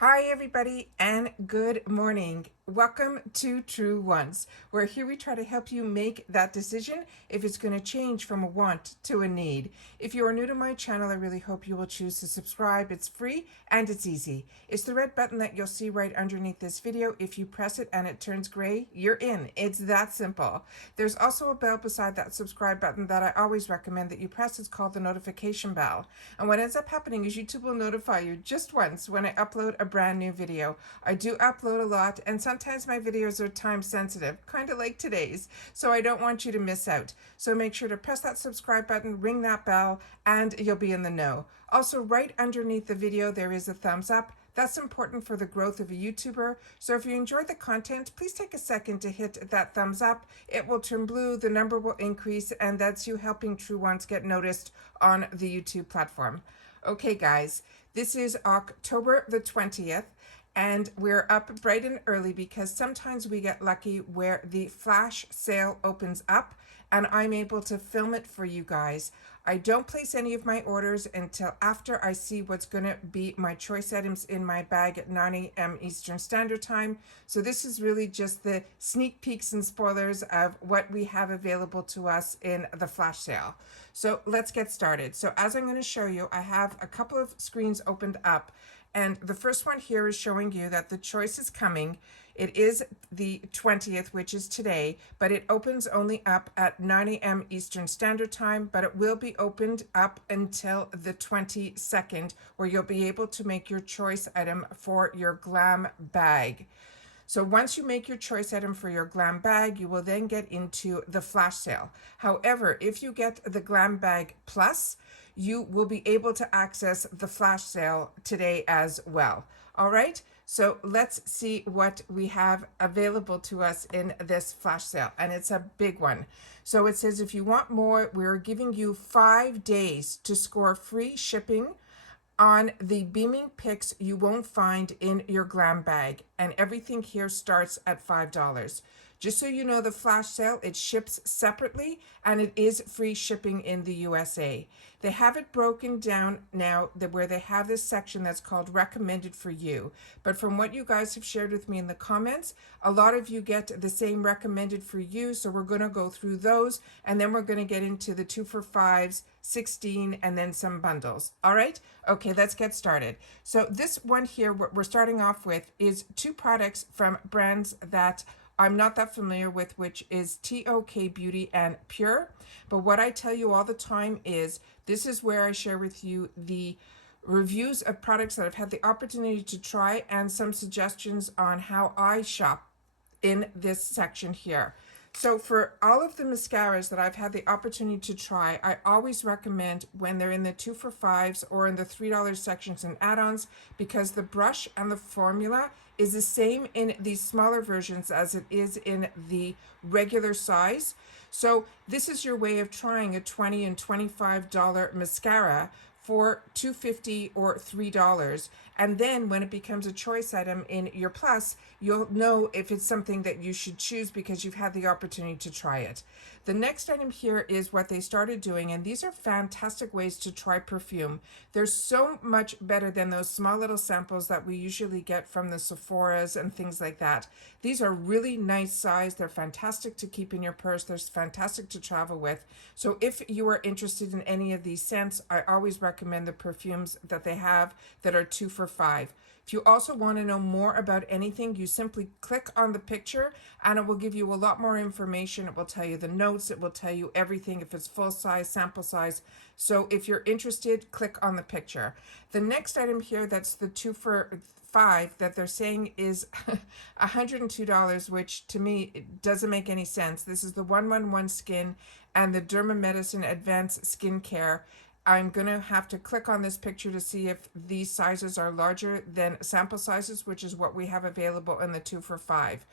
Hi, everybody, and good morning. Welcome to True Wants, where here we try to help you make that decision if it's going to change from a want to a need. If you are new to my channel, I really hope you will choose to subscribe. It's free and it's easy. It's the red button that you'll see right underneath this video. If you press it and it turns gray, you're in. It's that simple. There's also a bell beside that subscribe button that I always recommend that you press. It's called the notification bell. And what ends up happening is YouTube will notify you just once when I upload a brand new video. I do upload a lot, and sometimes my videos are time sensitive, kind of like today's, so I don't want you to miss out. So make sure to press that subscribe button, ring that bell, and you'll be in the know. Also, right underneath the video, there is a thumbs up. That's important for the growth of a YouTuber. So if you enjoyed the content, please take a second to hit that thumbs up. It will turn blue, the number will increase, and that's you helping True Ones get noticed on the YouTube platform. Okay, guys, this is October the 20th, and we're up bright and early because sometimes we get lucky where the flash sale opens up and I'm able to film it for you guys. I don't place any of my orders until after I see what's going to be my choice items in my bag at 9 a.m. Eastern Standard Time. So this is really just the sneak peeks and spoilers of what we have available to us in the flash sale. So let's get started. So as I'm going to show you, I have a couple of screens opened up. And the first one here is showing you that the choice is coming. It is the 20th, which is today, but it opens only up at 9 a.m. Eastern Standard Time, but it will be opened up until the 22nd, where you'll be able to make your choice item for your glam bag. So once you make your choice item for your glam bag, you will then get into the flash sale. However, if you get the glam bag plus, you will be able to access the flash sale today as well. All right, so let's see what we have available to us in this flash sale, and it's a big one. So it says if you want more, we're giving you 5 days to score free shipping on the beaming picks you won't find in your glam bag, and everything here starts at $5. Just so you know, the flash sale, it ships separately and it is free shipping in the USA. They have it broken down now where they have this section that's called recommended for you. But from what you guys have shared with me in the comments, a lot of you get the same recommended for you. So we're going to go through those, and then we're going to get into the 2 for 5s, 16, and then some bundles. All right. Okay, let's get started. So this one here, what we're starting off with is 2 products from brands that I'm not that familiar with, which is TOK Beauty and Pure. But what I tell you all the time is this is where I share with you the reviews of products that I've had the opportunity to try and some suggestions on how I shop in this section here. So for all of the mascaras that I've had the opportunity to try, I always recommend when they're in the 2 for 5s or in the $3 sections and add-ons, because the brush and the formula is the same in these smaller versions as it is in the regular size. So this is your way of trying a $20 and $25 mascara for $2.50 or $3. And then when it becomes a choice item in your plus, you'll know if it's something that you should choose because you've had the opportunity to try it. The next item here is what they started doing, and these are fantastic ways to try perfume. They're so much better than those small little samples that we usually get from the Sephora's and things like that. These are really nice size. They're fantastic to keep in your purse. They're fantastic to travel with. So if you are interested in any of these scents, I always recommend the perfumes that they have that are 2 for 5. If you also want to know more about anything, you simply click on the picture and it will give you a lot more information. It will tell you the notes. It will tell you everything, if it's full size, sample size. So if you're interested, click on the picture. The next item here, that's the 2 for 5 that they're saying is $102, which to me it doesn't make any sense. This is the 111 Skin and the Derma Medicine Advanced Skincare. I'm going to have to click on this picture to see if these sizes are larger than sample sizes, which is what we have available in the 2 for 5.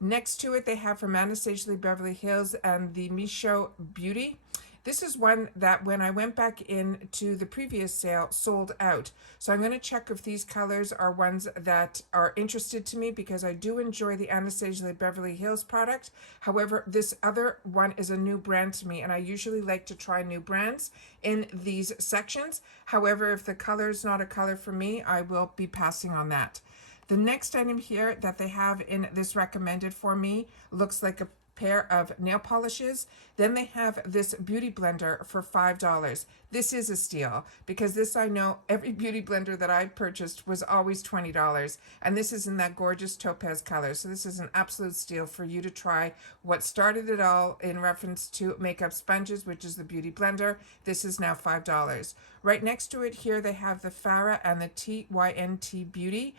Next to it, they have from Anastasia Beverly Hills and the Micho Beauty. This is one that when I went back into the previous sale sold out. So I'm going to check if these colors are ones that are interested to me, because I do enjoy the Anastasia Beverly Hills product. However, this other one is a new brand to me, and I usually like to try new brands in these sections. However, if the color is not a color for me, I will be passing on that. The next item here that they have in this recommended for me looks like a pair of nail polishes. Then they have this beauty blender for $5. This is a steal, because this, I know every beauty blender that I purchased was always $20, and this is in that gorgeous topaz color. So this is an absolute steal for you to try what started it all in reference to makeup sponges, which is the beauty blender. This is now $5. Right next to it here they have the Farah and the TYNT Beauty.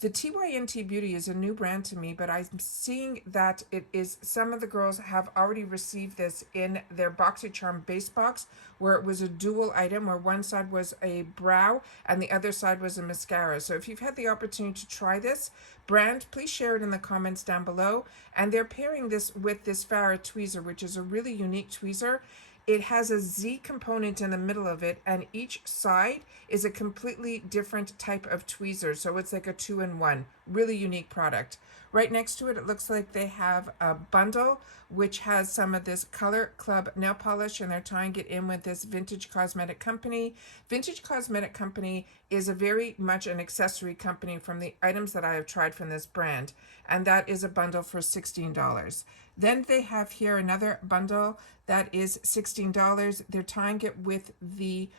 The TYNT Beauty is a new brand to me, but I'm seeing that it is, some of the girls have already received this in their BoxyCharm base box, where it was a dual item, where one side was a brow and the other side was a mascara. So if you've had the opportunity to try this brand, please share it in the comments down below. And they're pairing this with this Farah tweezer, which is a really unique tweezer. It has a Z component in the middle of it, and each side is a completely different type of tweezer. So it's like a 2-in-1, really unique product. Right next to it, it looks like they have a bundle which has some of this Color Club nail polish, and they're tying it in with this Vintage Cosmetic Company. Vintage Cosmetic Company is a very much an accessory company from the items that I have tried from this brand, and that is a bundle for $16. Then they have here another bundle that is $16. They're tying it with the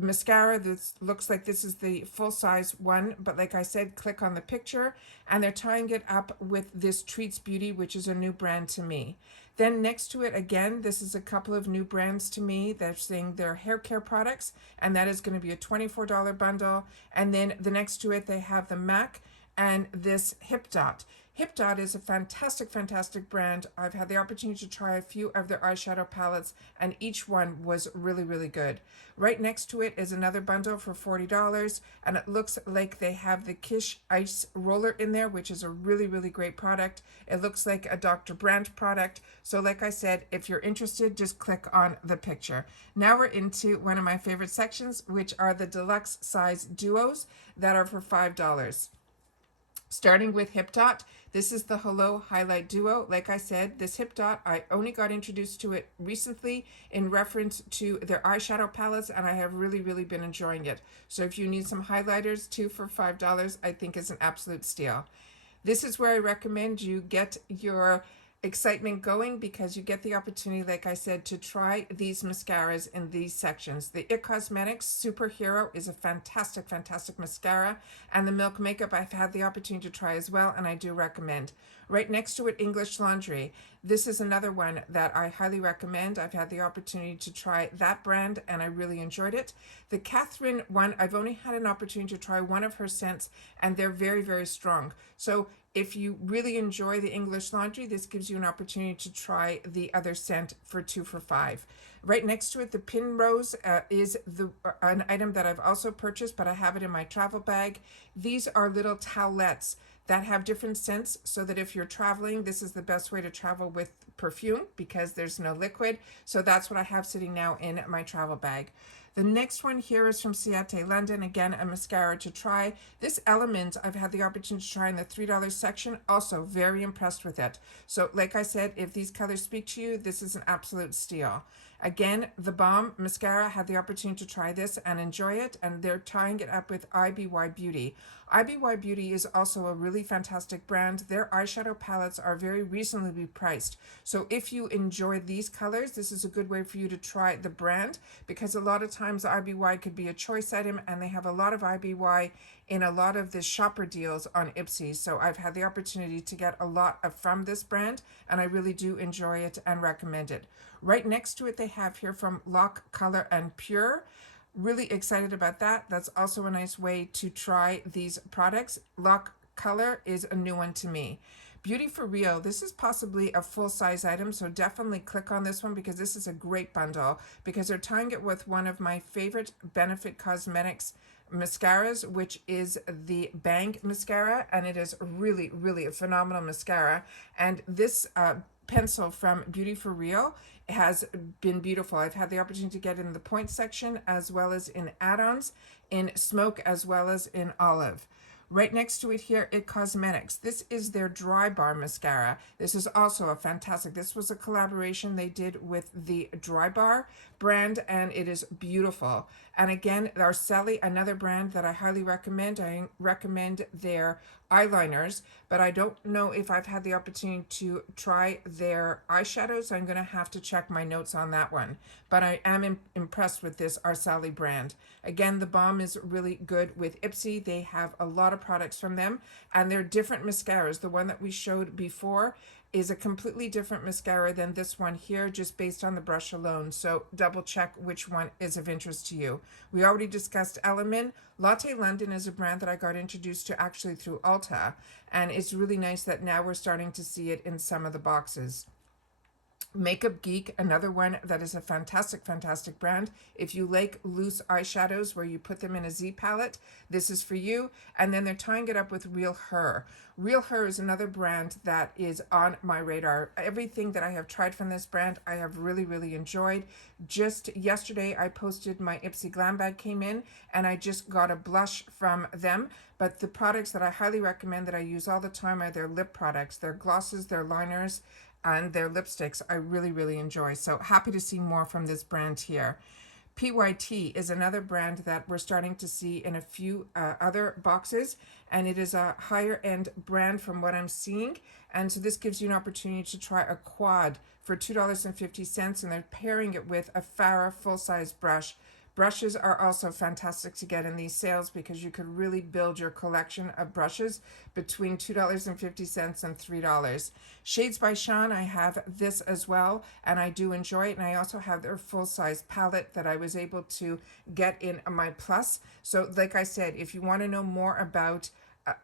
mascara. This looks like this is the full size one, but like I said, click on the picture, and they're tying it up with this Treats Beauty, which is a new brand to me. Then next to it, again, this is a couple of new brands to me. They're saying their hair care products, and that is going to be a $24 bundle. And then the next to it, they have the MAC and this Hip Dot. Hip Dot is a fantastic, fantastic brand. I've had the opportunity to try a few of their eyeshadow palettes, and each one was really, really good. Right next to it is another bundle for $40, and it looks like they have the Kish Ice Roller in there, which is a really, really great product. It looks like a Dr. Brandt product. So like I said, if you're interested, just click on the picture. Now we're into one of my favorite sections, which are the deluxe size duos that are for $5. Starting with Hip Dot, this is the Hello Highlight Duo. Like I said, this Hip Dot, I only got introduced to it recently in reference to their eyeshadow palettes, and I have really, really been enjoying it. So if you need some highlighters too for $5, I think is an absolute steal. This is where I recommend you get your excitement going, because you get the opportunity, like I said, to try these mascaras in these sections. The IT Cosmetics Superhero is a fantastic, fantastic mascara, and the Milk Makeup I've had the opportunity to try as well, and I do recommend. Right next to it, English Laundry. This is another one that I highly recommend. I've had the opportunity to try that brand, and I really enjoyed it. The Catherine one, I've only had an opportunity to try one of her scents, and they're very, very strong. So if you really enjoy the English Laundry, this gives you an opportunity to try the other scent for 2 for $5. Right next to it, the Pin Rose is an item that I've also purchased, but I have it in my travel bag. These are little towelettes that have different scents, so that if you're traveling, this is the best way to travel with perfume, because there's no liquid. So that's what I have sitting now in my travel bag. The next one here is from Ciate London. Again, a mascara to try. This Element, I've had the opportunity to try in the $3 section. Also very impressed with it. So like I said, if these colors speak to you, this is an absolute steal. Again, the Balm Mascara, had the opportunity to try this and enjoy it, and they're tying it up with Iby Beauty. Iby Beauty is also a really fantastic brand. Their eyeshadow palettes are very reasonably priced. So if you enjoy these colors, this is a good way for you to try the brand, because a lot of times Iby could be a choice item, and they have a lot of Iby in a lot of the shopper deals on IPSY. So I've had the opportunity to get a lot from this brand, and I really do enjoy it and recommend it. Right next to it, they have here from Lock Color and Pure. Really excited about that. That's also a nice way to try these products. Lock Color is a new one to me. Beauty for Real, this is possibly a full-size item, so definitely click on this one, because this is a great bundle, because they're tying it with one of my favorite Benefit Cosmetics mascaras, which is the Bang mascara, and it is really, really a phenomenal mascara. And this pencil from Beauty for Real has been beautiful. I've had the opportunity to get in the point section as well as in add-ons, in smoke as well as in olive. Right next to it here, IT Cosmetics. This is their dry bar mascara. This is also a fantastic, this was a collaboration they did with the Dry Bar brand, and it is beautiful. And again, Sally, another brand that I highly recommend. I recommend their eyeliners, but I don't know if I've had the opportunity to try their eyeshadows. I'm going to have to check my notes on that one. But I am impressed with this Sally brand. Again, the balm is really good with IPSY. They have a lot of products from them, and they're different mascaras. The one that we showed before is a completely different mascara than this one here, just based on the brush alone. So double check which one is of interest to you. We already discussed Element. Ciate London is a brand that I got introduced to actually through ULTA, and it's really nice that now we're starting to see it in some of the boxes. Makeup Geek, another one that is a fantastic, fantastic brand. If you like loose eyeshadows where you put them in a Z palette, this is for you. And then they're tying it up with Real Her. Real Her is another brand that is on my radar. Everything that I have tried from this brand, I have really, really enjoyed. Just yesterday, I posted my IPSY Glam Bag came in, and I just got a blush from them. But the products that I highly recommend that I use all the time are their lip products, their glosses, their liners, and their lipsticks. I really, really enjoy. So happy to see more from this brand here. PYT is another brand that we're starting to see in a few other boxes, and it is a higher end brand from what I'm seeing. And so this gives you an opportunity to try a quad for $2.50, and they're pairing it with a Farah full-size brush. Brushes are also fantastic to get in these sales because you could really build your collection of brushes between $2.50 and $3. Shades by Sean, I have this as well, and I do enjoy it. And I also have their full-size palette that I was able to get in my Plus. So like I said, if you want to know more about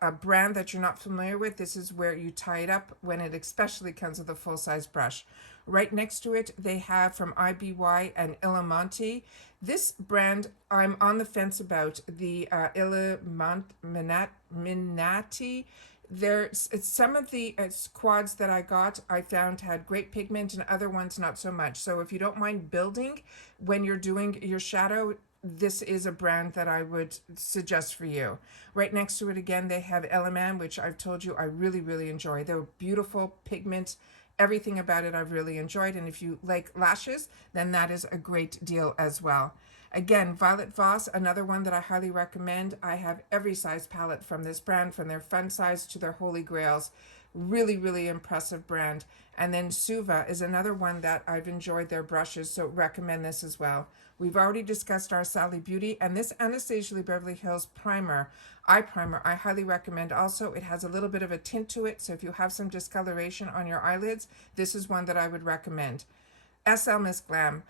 a brand that you're not familiar with, this is where you tie it up when it especially comes with a full-size brush. Right next to it, they have from IBY and Illuminati. This brand, I'm on the fence about the Illuminati. There's some of the quads that I got, I found had great pigment, and other ones not so much. So if you don't mind building when you're doing your shadow, this is a brand that I would suggest for you. Right next to it again, they have Element, which I've told you I really, really enjoy. They're beautiful pigment. Everything about it I've really enjoyed, and if you like lashes, then that is a great deal as well. Again, Violet Voss, another one that I highly recommend. I have every size palette from this brand, from their fun size to their holy grails. Really, really impressive brand. And then Suva is another one that I've enjoyed their brushes, so recommend this as well. We've already discussed our Sally Beauty, and this Anastasia Beverly Hills primer, eye primer, I highly recommend also. It has a little bit of a tint to it, so if you have some discoloration on your eyelids, this is one that I would recommend. SL Miss Glam.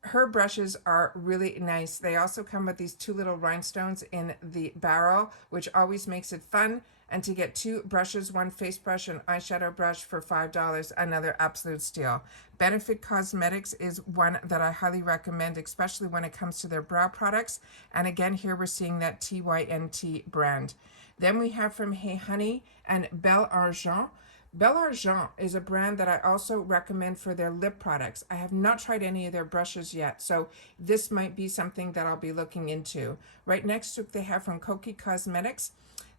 Her brushes are really nice. They also come with these two little rhinestones in the barrel, which always makes it fun. And to get two brushes, one face brush and eyeshadow brush for $5, another absolute steal. Benefit Cosmetics is one that I highly recommend, especially when it comes to their brow products. And again, here we're seeing that TYNT brand. Then we have from Hey Honey and Belle Argent. Belle Argent is a brand that I also recommend for their lip products. I have not tried any of their brushes yet, so this might be something that I'll be looking into. Right next to it, they have from Koki Cosmetics.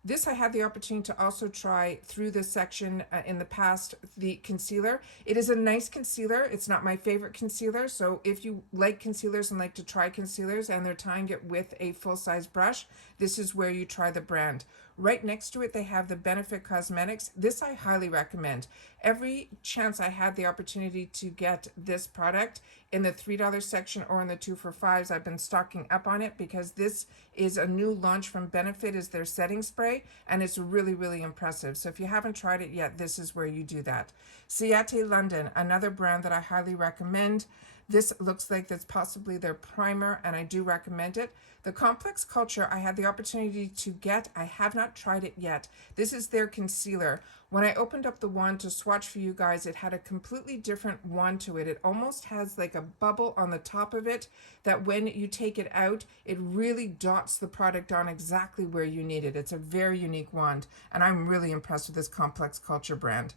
This I had the opportunity to also try through this section in the past, the concealer. It is a nice concealer. It's not my favorite concealer, so if you like concealers and like to try concealers and they're tying it with a full-size brush, this is where you try the brand. Right next to it, they have the Benefit Cosmetics. This I highly recommend. Every chance I had the opportunity to get this product in the $3 section or in the 2 for $5s, I've been stocking up on it because this is a new launch from Benefit, is their setting spray, and it's really, really impressive. So if you haven't tried it yet, this is where you do that. Ciate London, another brand that I highly recommend. This looks like that's possibly their primer, and I do recommend it. The Complex Culture, I had the opportunity to get. I have not tried it yet. This is their concealer. When I opened up the wand to swatch for you guys, it had a completely different wand to it. It almost has like a bubble on the top of it that when you take it out, it really dots the product on exactly where you need it. It's a very unique wand, and I'm really impressed with this Complex Culture brand.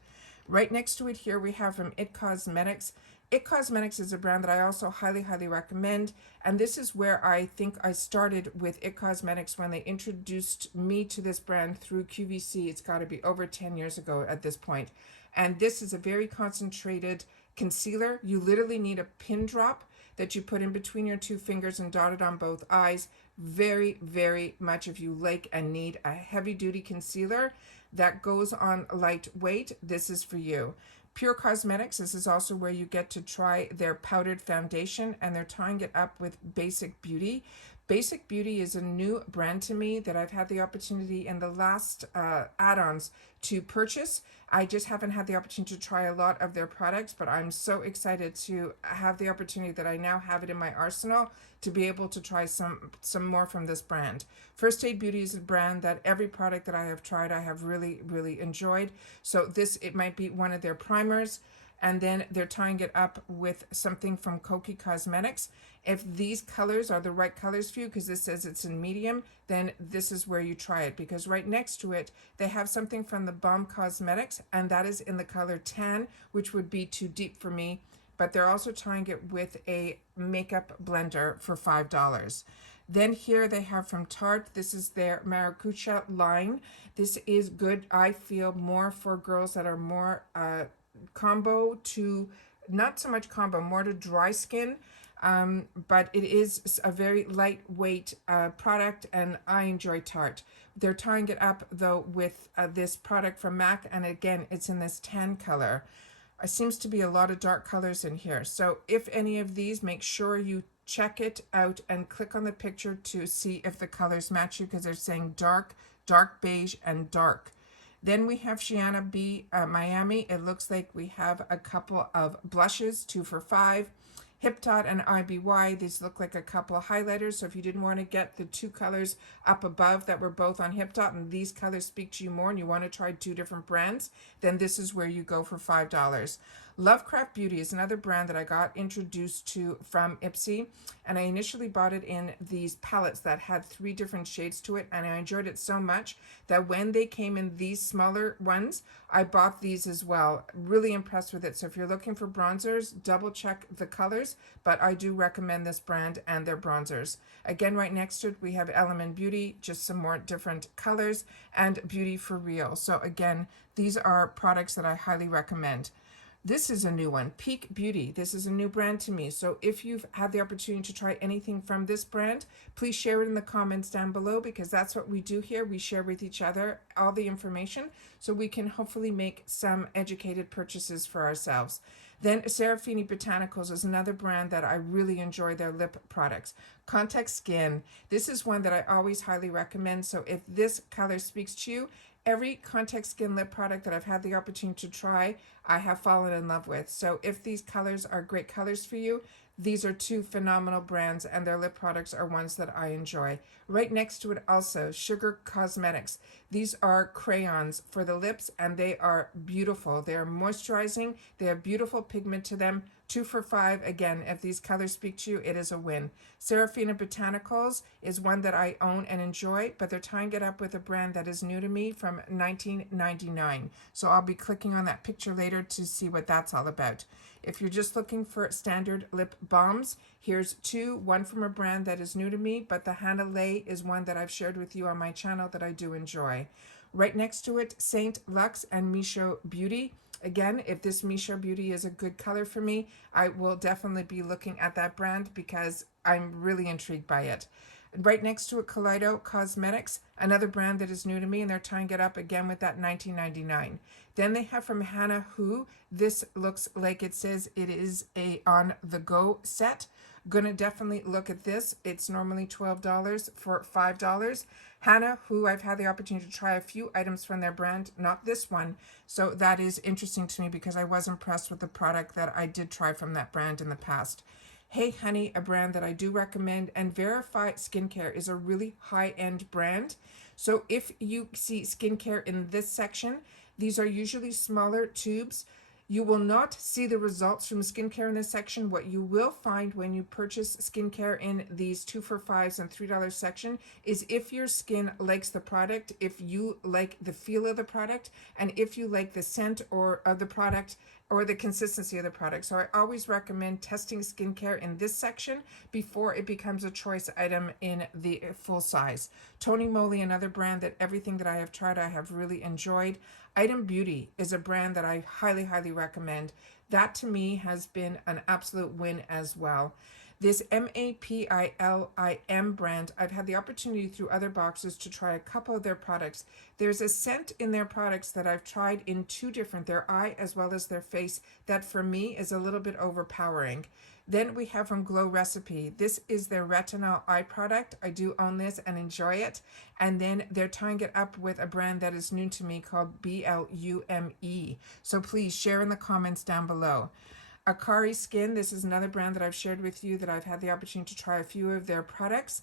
Right next to it here we have from It Cosmetics. It Cosmetics is a brand that I also highly recommend, and this is where I think I started with It Cosmetics when they introduced me to this brand through QVC. It's got to be over 10 years ago at this point. And this is a very concentrated concealer. You literally need a pin drop that you put in between your two fingers and dot it on both eyes. Very much, if you like and need a heavy duty concealer that goes on lightweight, this is for you. Pure Cosmetics, this is also where you get to try their powdered foundation, and they're tying it up with Basic Beauty. Basic Beauty is a new brand to me that I've had the opportunity in the last add-ons to purchase. I just haven't had the opportunity to try a lot of their products, but I'm so excited to have the opportunity that I now have it in my arsenal to be able to try some more from this brand. First Aid Beauty is a brand that every product that I have tried I have really enjoyed. So this, it might be one of their primers, and then they're tying it up with something from Koki Cosmetics. If these colors are the right colors for you, because this says it's in medium, then this is where you try it, because right next to it they have something from the Balm Cosmetics, and that is in the color tan, which would be too deep for me, but they're also tying it with a makeup blender for $5. Then here they have from Tarte, this is their Maracuja line. This is good, I feel, more for girls that are more combo to, not so much combo, more to dry skin, but it is a very lightweight product, and I enjoy Tarte. They're tying it up though with this product from MAC, and again it's in this tan color. Seems to be a lot of dark colors in here, so if any of these, make sure you check it out and click on the picture to see if the colors match you, because they're saying dark, dark beige, and dark. Then we have Shiana B Miami. It looks like we have a couple of blushes, 2 for $5. Hip Dot and IBY, these look like a couple of highlighters. So if you didn't want to get the two colors up above that were both on Hip Dot, and these colors speak to you more and you want to try two different brands, then this is where you go for $5. Lovecraft Beauty is another brand that I got introduced to from IPSY, and I initially bought it in these palettes that had 3 different shades to it, and I enjoyed it so much that when they came in these smaller ones, I bought these as well. Really impressed with it. So if you're looking for bronzers, double check the colors, but I do recommend this brand and their bronzers. Again, right next to it we have Element Beauty, just some more different colors, and Beauty for Real. So again, these are products that I highly recommend. This is a new one, Peak Beauty. This is a new brand to me. So if you've had the opportunity to try anything from this brand, please share it in the comments down below, because that's what we do here. We share with each other all the information so we can hopefully make some educated purchases for ourselves. Then Serafini Botanicals is another brand that I really enjoy their lip products. Contact Skin. This is one that I always highly recommend. So if this color speaks to you, every Contact Skin lip product that I've had the opportunity to try, I have fallen in love with. So if these colors are great colors for you, these are 2 phenomenal brands, and their lip products are ones that I enjoy. Right next to it also, Sugar Cosmetics. These are crayons for the lips, and they are beautiful. They are moisturizing. They have beautiful pigment to them. 2 for $5. Again, if these colors speak to you, it is a win. Serafina Botanicals is one that I own and enjoy, but they're tying it up with a brand that is new to me from 1999. So I'll be clicking on that picture later to see what that's all about. If you're just looking for standard lip balms, here's 2. One from a brand that is new to me, but the Hannah Lay is one that I've shared with you on my channel that I do enjoy. Right next to it, Saint Lux and Micho Beauty. Again, if this Micho Beauty is a good color for me, I will definitely be looking at that brand because I'm really intrigued by it. Right next to it, Kaleido Cosmetics, another brand that is new to me, and they're tying it up again with that 1999. Then they have from Hannah Who, this looks like it says it is a on-the-go set. Gonna definitely look at this. It's normally $12 for $5. Hannah Who, I've had the opportunity to try a few items from their brand, not this one. So that is interesting to me because I was impressed with the product that I did try from that brand in the past. Hey Honey, a brand that I do recommend, and Verify Skincare is a really high-end brand. So if you see skincare in this section, these are usually smaller tubes. You will not see the results from skincare in this section. What you will find when you purchase skincare in these 2 for $5s and $3 section is if your skin likes the product, if you like the feel of the product, and if you like the scent or of the product or the consistency of the product. So I always recommend testing skincare in this section before it becomes a choice item in the full size. Tony Moly, another brand that everything that I have tried I have really enjoyed. Item Beauty is a brand that I highly, highly recommend. That to me has been an absolute win as well. This MAPILIM brand, I've had the opportunity through other boxes to try a couple of their products. There's a scent in their products that I've tried in 2 different, their eye as well as their face, that for me is a little bit overpowering. Then we have from Glow Recipe. This is their retinol eye product. I do own this and enjoy it. And then they're tying it up with a brand that is new to me called BLUME. So please share in the comments down below. Akari Skin, this is another brand that I've shared with you that I've had the opportunity to try a few of their products.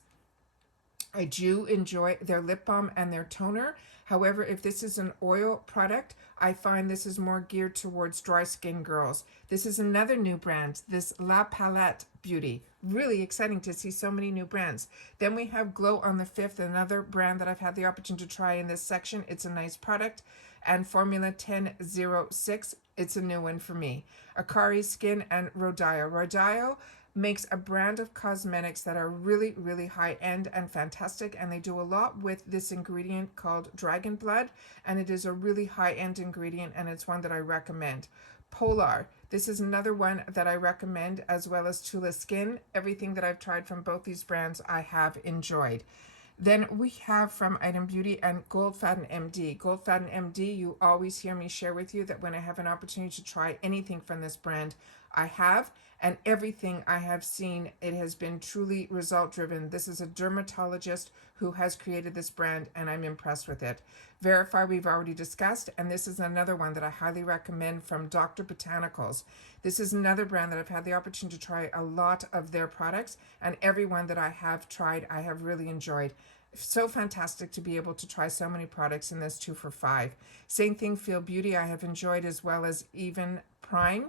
I do enjoy their lip balm and their toner. However, if this is an oil product, I find this is more geared towards dry skin girls. This is another new brand, this La Palette Beauty. Really exciting to see so many new brands. Then we have Glow on the 5th, another brand that I've had the opportunity to try in this section. It's a nice product. And Formula 1006, it's a new one for me. Akari Skin and Rodeo. Rodeo makes a brand of cosmetics that are really, really high end and fantastic, and they do a lot with this ingredient called dragon blood, and it is a really high end ingredient, and it's one that I recommend. Polar, this is another one that I recommend, as well as Tula Skin. Everything that I've tried from both these brands I have enjoyed. Then we have from Item Beauty and Goldfaden MD. Goldfaden MD, you always hear me share with you that when I have an opportunity to try anything from this brand, I have, and everything I have seen, it has been truly result driven. This is a dermatologist who has created this brand, and I'm impressed with it. Verify, we've already discussed, and this is another one that I highly recommend from Dr. Botanicals. This is another brand that I've had the opportunity to try a lot of their products, and every one that I have tried, I have really enjoyed. So fantastic to be able to try so many products in this 2 for $5. Same thing, Feel Beauty, I have enjoyed, as well as Even Prime.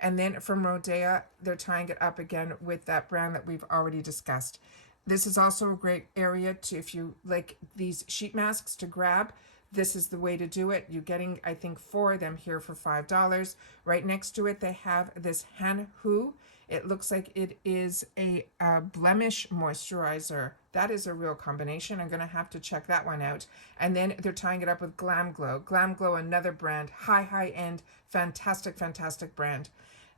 And then from Rodeo, they're tying it up again with that brand that we've already discussed. This is also a great area to, if you like these sheet masks to grab, this is the way to do it. You're getting, I think, 4 of them here for $5. Right next to it, they have this Han Hu. It looks like it is a blemish moisturizer. That is a real combination. I'm going to have to check that one out. And then they're tying it up with Glam Glow. Glam Glow, another brand, high end, fantastic, fantastic brand.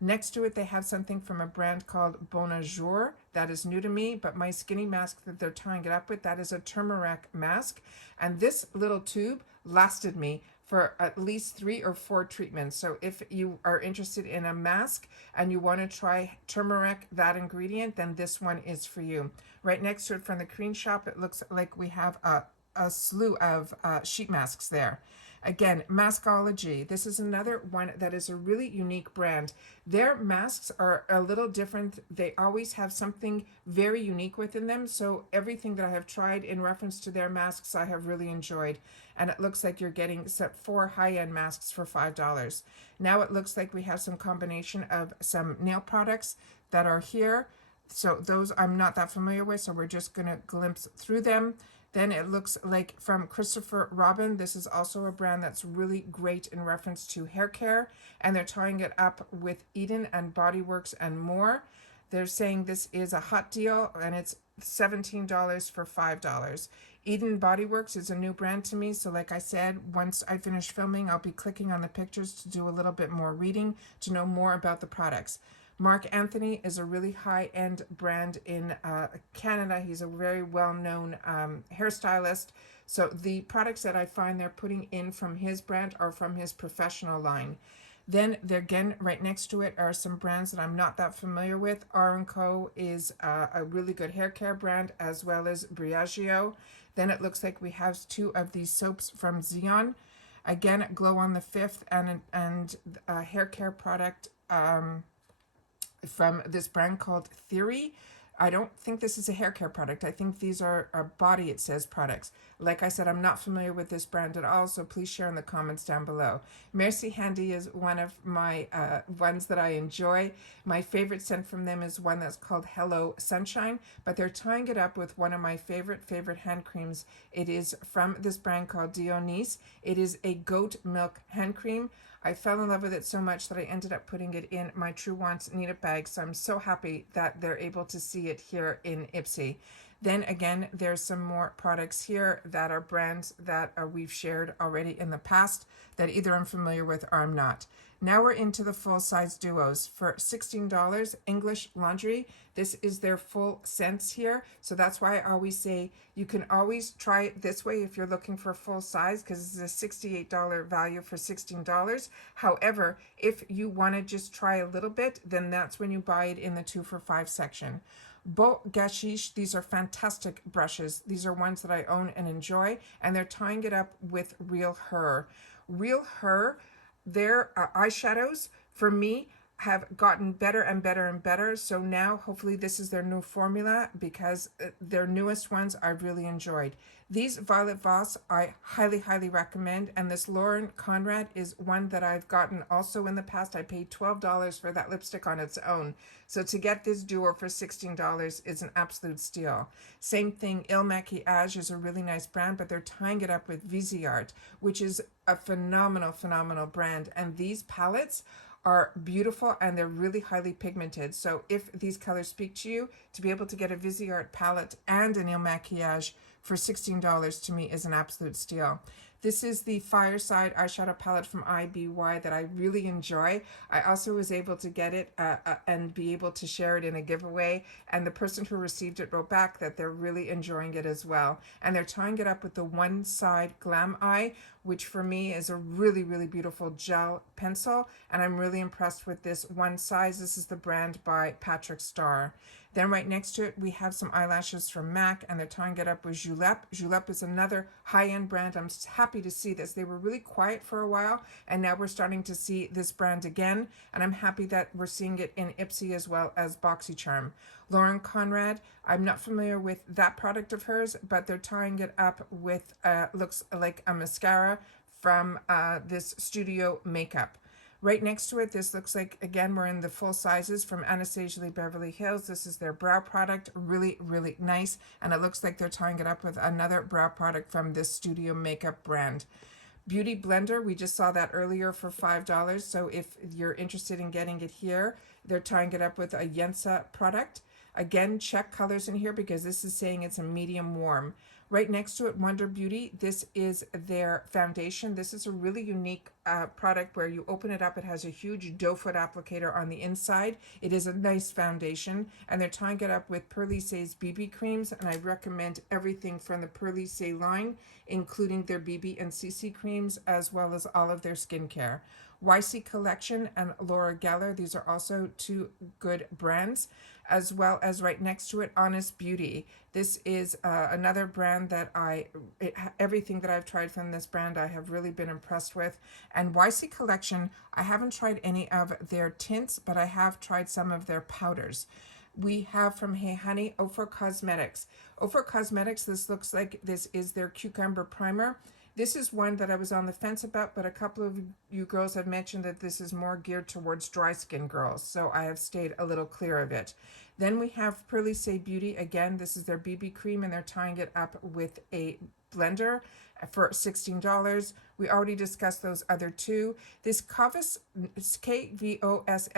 Next to it, they have something from a brand called Bonjour. That is new to me, but my skinny mask that they're tying it up with, that is a turmeric mask. And this little tube lasted me for at least 3 or 4 treatments. So if you are interested in a mask and you want to try turmeric, that ingredient, then this one is for you. Right next to it from the Cream Shop, it looks like we have a slew of sheet masks there. Again, Maskology. This is another one that is a really unique brand. Their masks are a little different. They always have something very unique within them. So everything that I have tried in reference to their masks, I have really enjoyed. And it looks like you're getting 4 high-end masks for $5. Now it looks like we have some combination of some nail products that are here. So those I'm not that familiar with, so we're just going to glimpse through them. Then it looks like from Christopher Robin, this is also a brand that's really great in reference to hair care, and they're tying it up with Eden and Body Works and more. They're saying this is a hot deal, and it's $17 for $5. Eden Body Works is a new brand to me, so like I said, once I finish filming, I'll be clicking on the pictures to do a little bit more reading to know more about the products. Mark Anthony is a really high-end brand in Canada. He's a very well-known hairstylist. So the products that I find they're putting in from his brand are from his professional line. Then again, right next to it are some brands that I'm not that familiar with. R&Co is a really good hair care brand, as well as Briagio. Then it looks like we have 2 of these soaps from Xeon. Again, Glow on the 5th and a hair care product from this brand called Theory. I don't think this is a hair care product. I think these are body, it says, products. like I said, I'm not familiar with this brand at all, so please share in the comments down below. Merci Handy is one of my ones that I enjoy. My favorite scent from them is one that's called Hello Sunshine, but they're tying it up with one of my favorite hand creams. It is from this brand called Dionys. It is a goat milk hand cream. I fell in love with it so much that I ended up putting it in my True Wants Need It bag, so I'm so happy that they're able to see it here in IPSY. Then again, there's some more products here that are brands that we've shared already in the past that either I'm familiar with or I'm not. Now we're into the full-size duos for $16, English Laundry. This is their full scents here, so that's why I always say you can always try it this way if you're looking for full size, because it's a $68 value for $16. However, if you want to just try a little bit, then that's when you buy it in the 2 for $5 section. Beau Gashiche, these are fantastic brushes. These are ones that I own and enjoy, and they're tying it up with Real Her. Real Her, their eyeshadows, for me, have gotten better and better and better. So now, hopefully, this is their new formula, because their newest ones I've really enjoyed. These Violet Voss I highly recommend, and this Lauren Conrad is one that I've gotten also in the past. I paid $12 for that lipstick on its own. So to get this duo for $16 is an absolute steal. Same thing, Il Maquillage is a really nice brand, but they're tying it up with Viseart, which is a phenomenal brand. And these palettes are beautiful and they're really highly pigmented. So if these colors speak to you, to be able to get a Viseart palette and an Il Maquillage for $16 to me is an absolute steal. This is the Fireside eyeshadow palette from IBY that I really enjoy. I also was able to get it and be able to share it in a giveaway, and the person who received it wrote back that they're really enjoying it as well. And they're tying it up with the One Side Glam Eye, which for me is a really beautiful gel pencil, and I'm really impressed with this one size. This is the brand by Patrick Starr. Then right next to it, we have some eyelashes from MAC, and they're tying it up with Julep. Julep is another high-end brand. I'm happy to see this. They were really quiet for a while, and now we're starting to see this brand again, and I'm happy that we're seeing it in IPSY as well as BoxyCharm. Lauren Conrad, I'm not familiar with that product of hers, but they're tying it up with, looks like a mascara from this Studio Makeup. Right next to it, this looks like, again, we're in the full sizes from Anastasia Beverly Hills. This is their brow product, really nice. And it looks like they're tying it up with another brow product from this Studio Makeup brand. Beauty Blender, we just saw that earlier for $5. So if you're interested in getting it here, they're tying it up with a Yensa product. Again, check colors in here because this is saying it's a medium warm. Right next to it, Wonder Beauty, this is their foundation. This is a really unique product where you open it up. It has a huge doe foot applicator on the inside. It is a nice foundation, and they're tying it up with Perlice's BB creams, and I recommend everything from the Perlice line, including their BB and CC creams, as well as all of their skincare. YC Collection and Laura Geller, these are also two good brands, as well as right next to it, Honest Beauty. This is another brand that everything that I've tried from this brand I have really been impressed with. And YC Collection, I haven't tried any of their tints, but I have tried some of their powders. We have from Hey Honey, Ofra Cosmetics. Ofra Cosmetics, this looks like this is their Cucumber Primer. This is one that I was on the fence about, but a couple of you girls have mentioned that this is more geared towards dry skin girls, so I have stayed a little clear of it. Then we have Perlice Beauty. Again, this is their BB cream, and they're tying it up with a blender for $16. We already discussed those other two. This Kvoss, KVOSS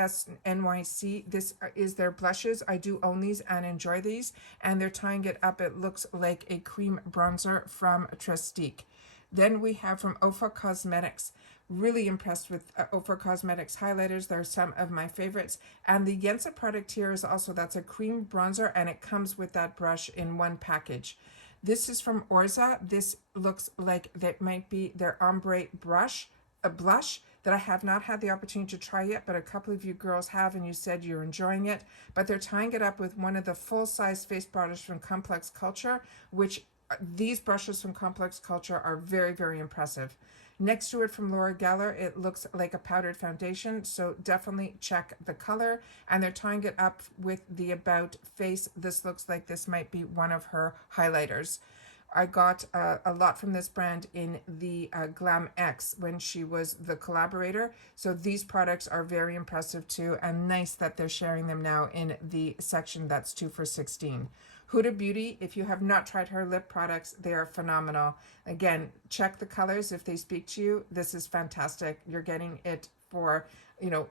this is their blushes. I do own these and enjoy these, and they're tying it up. It looks like a cream bronzer from Trestique. Then we have from Ofra Cosmetics. Really impressed with Ofra Cosmetics highlighters. They're some of my favorites. And the Yensa product here is also, that's a cream bronzer, and it comes with that brush in one package. This is from Orza. This looks like that might be their ombre brush, a blush that I have not had the opportunity to try yet, but a couple of you girls have, and you said you're enjoying it. But they're tying it up with one of the full-size face brushes from Complex Culture, which these brushes from Complex Culture are very impressive. Next to it from Laura Geller, it looks like a powdered foundation, so definitely check the color. And they're tying it up with the About Face. This looks like this might be one of her highlighters. I got a lot from this brand in the Glam X when she was the collaborator. So these products are very impressive too, and nice that they're sharing them now in the section that's 2 for $16. Huda Beauty, if you have not tried her lip products, they are phenomenal. Again, check the colors if they speak to you. This is fantastic. You're getting it for,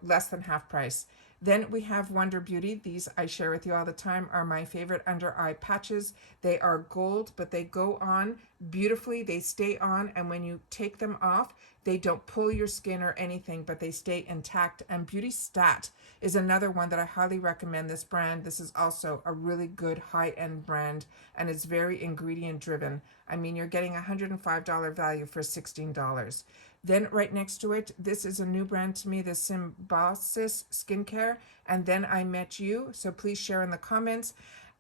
less than half price. Then we have Wonder Beauty. These I share with you all the time are my favorite under eye patches. They are gold, but they go on beautifully. They stay on, and when you take them off, they don't pull your skin or anything, but they stay intact. And Beauty Stat is another one that I highly recommend this brand. This is also a really good high-end brand, and it's very ingredient driven. I mean, you're getting a $105 value for $16. Then right next to it, this is a new brand to me, the Symbiosis Skincare, and Then I Met You. So please share in the comments.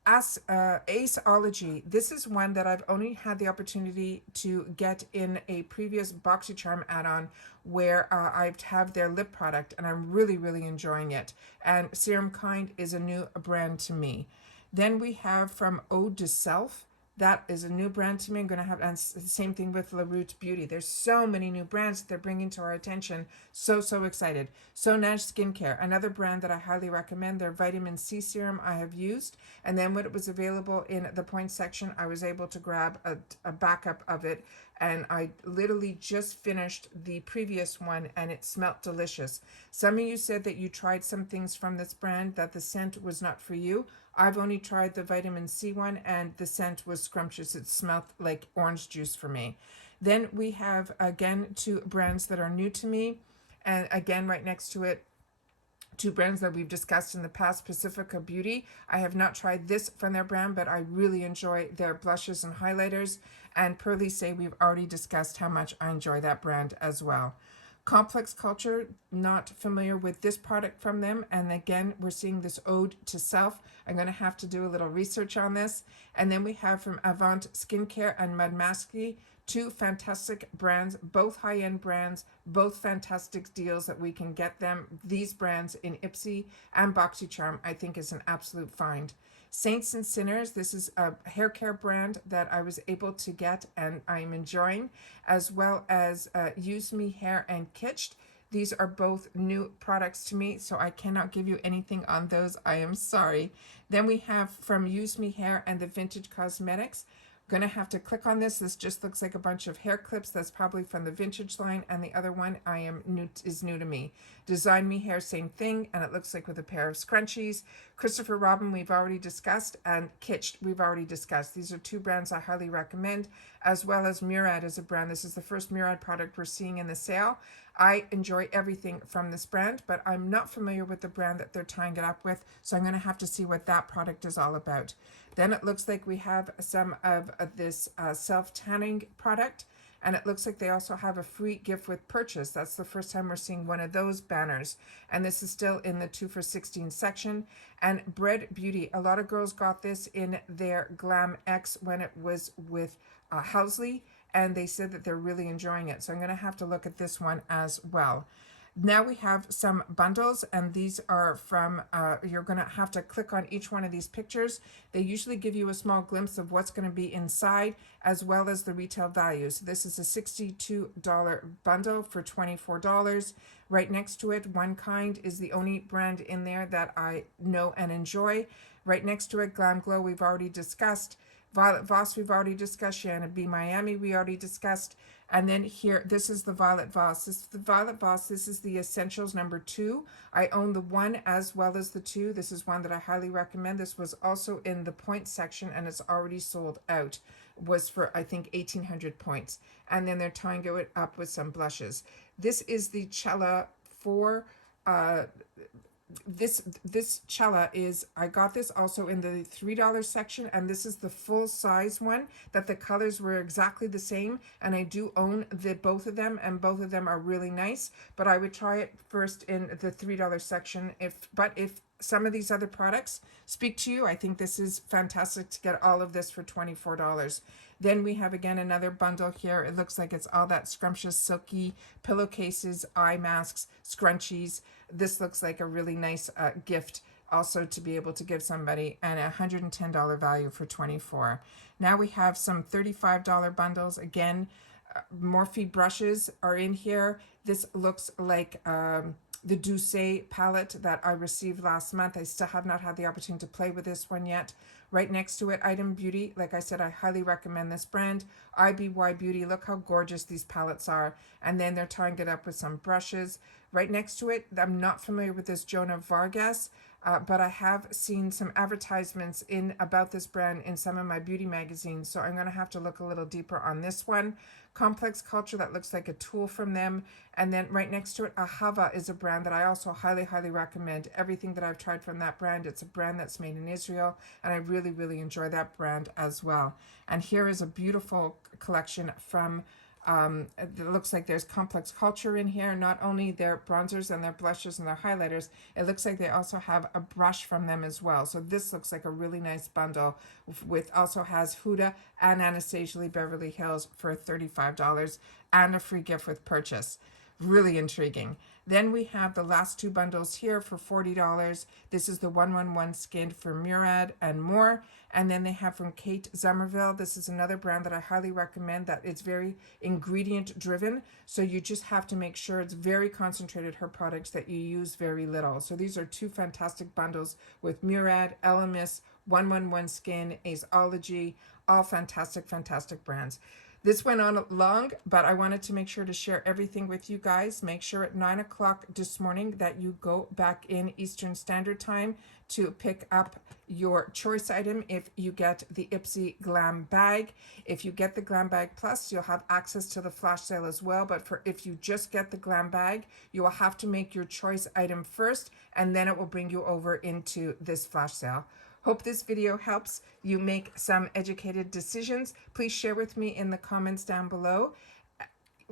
Aceology, this is one that I've only had the opportunity to get in a previous BoxyCharm add-on where I have their lip product, and I'm really, really enjoying it. And Serum Kind is a new brand to me. Then we have from Ode to Self. That is a new brand to me. I'm going to have, and same thing with La Route Beauty. There's so many new brands that they're bringing to our attention. So excited. So Nash Skincare, another brand that I highly recommend. Their vitamin C serum I have used. And then when it was available in the points section, I was able to grab a backup of it. And I literally just finished the previous one, and it smelled delicious. Some of you said that you tried some things from this brand, that the scent was not for you. I've only tried the vitamin C one, and the scent was scrumptious. It smelled like orange juice for me. Then we have, again, two brands that are new to me. And again, right next to it, two brands that we've discussed in the past, Pacifica Beauty. I have not tried this from their brand, but I really enjoy their blushes and highlighters. And Pearly Say, we've already discussed how much I enjoy that brand as well. Complex Culture, not familiar with this product from them. And again, we're seeing this Ode to Self. I'm going to have to do a little research on this. And then we have from Avant Skincare and Mud Masky, two fantastic brands, both high-end brands, both fantastic deals that we can get them. These brands in IPSY and BoxyCharm, I think, is an absolute find. Saints and Sinners, this is a hair care brand that I was able to get and I'm enjoying, as well as Use Me Hair and Kitsched. These are both new products to me, so I cannot give you anything on those. I am sorry. Then we have from Use Me Hair and the Vintage Cosmetics. I'm going to have to click on this. This just looks like a bunch of hair clips. That's probably from the Vintage line, and the other one is new to me. Design Me Hair, same thing, and it looks like with a pair of scrunchies. Christopher Robin, we've already discussed, and Kitsched, we've already discussed. These are two brands I highly recommend, as well as Murad is a brand. This is the first Murad product we're seeing in the sale. I enjoy everything from this brand, but I'm not familiar with the brand that they're tying it up with, so I'm going to have to see what that product is all about. Then it looks like we have some of this self-tanning product, and it looks like they also have a free gift with purchase. That's the first time we're seeing one of those banners, and this is still in the 2 for $16 section. And Bread Beauty, a lot of girls got this in their Glam X when it was with Housley, and they said that they're really enjoying it. So I'm going to have to look at this one as well. Now we have some bundles, and these are from, you're going to have to click on each one of these pictures. They usually give you a small glimpse of what's going to be inside, as well as the retail values. This is a $62 bundle for $24. Right next to it, One Kind is the only brand in there that I know and enjoy. Right next to it, Glam Glow, we've already discussed. Violet Voss, we've already discussed. Shannon B. Miami, we already discussed. And then here, this is the Violet Voss. This is the Violet Voss. This is the Essentials number 2. I own the 1 as well as the 2. This is one that I highly recommend. This was also in the points section, and it's already sold out. Was for, I think, 1,800 points. And then they're tying it up with some blushes. This is the Cella 4. This Cella is, I got this also in the $3 section, and this is the full size one that the colors were exactly the same, and I do own both of them, and both of them are really nice, but I would try it first in the $3 section. If some of these other products speak to you, I think this is fantastic to get all of this for $24. Then we have again another bundle here. It looks like it's all that scrumptious, silky pillowcases, eye masks, scrunchies. This looks like a really nice gift also to be able to give somebody, and a $110 value for 24. Now we have some $35 bundles. Again, Morphe brushes are in here. This looks like the Douce palette that I received last month. I still have not had the opportunity to play with this one yet. Right next to it, Item Beauty. Like I said, I highly recommend this brand. Iby Beauty. Look how gorgeous these palettes are. And then they're tying it up with some brushes. Right next to it, I'm not familiar with this Juno Vargas, but I have seen some advertisements about this brand in some of my beauty magazines, so I'm going to have to look a little deeper on this one. Complex Culture, that looks like a tool from them. And then right next to it, Ahava is a brand that I also highly, highly recommend. Everything that I've tried from that brand, it's a brand that's made in Israel, and I really, really enjoy that brand as well. And here is a beautiful collection from it looks like there's Complex Culture in here. Not only their bronzers and their blushes and their highlighters, it looks like they also have a brush from them as well. So this looks like a really nice bundle with also has Huda and Anastasia Lee Beverly Hills for $35 and a free gift with purchase. Really intriguing. Then we have the last two bundles here for $40. This is the 111 Skin for Murad and more. And then they have from Kate Somerville. This is another brand that I highly recommend, that it's very ingredient driven. So you just have to make sure it's very concentrated, her products, that you use very little. So these are two fantastic bundles with Murad, Elemis, 111 Skin, Aceology, all fantastic, fantastic brands. This went on long, but I wanted to make sure to share everything with you guys. Make sure at 9 o'clock this morning that you go back in Eastern Standard Time to pick up your choice item if you get the IPSY Glam Bag. If you get the Glam Bag Plus, you'll have access to the flash sale as well. But if you just get the Glam Bag, you will have to make your choice item first, and then it will bring you over into this flash sale. Hope this video helps you make some educated decisions. Please share with me in the comments down below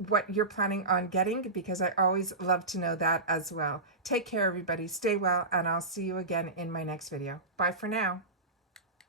what you're planning on getting, because I always love to know that as well. Take care, everybody. Stay well, and I'll see you again in my next video. Bye for now.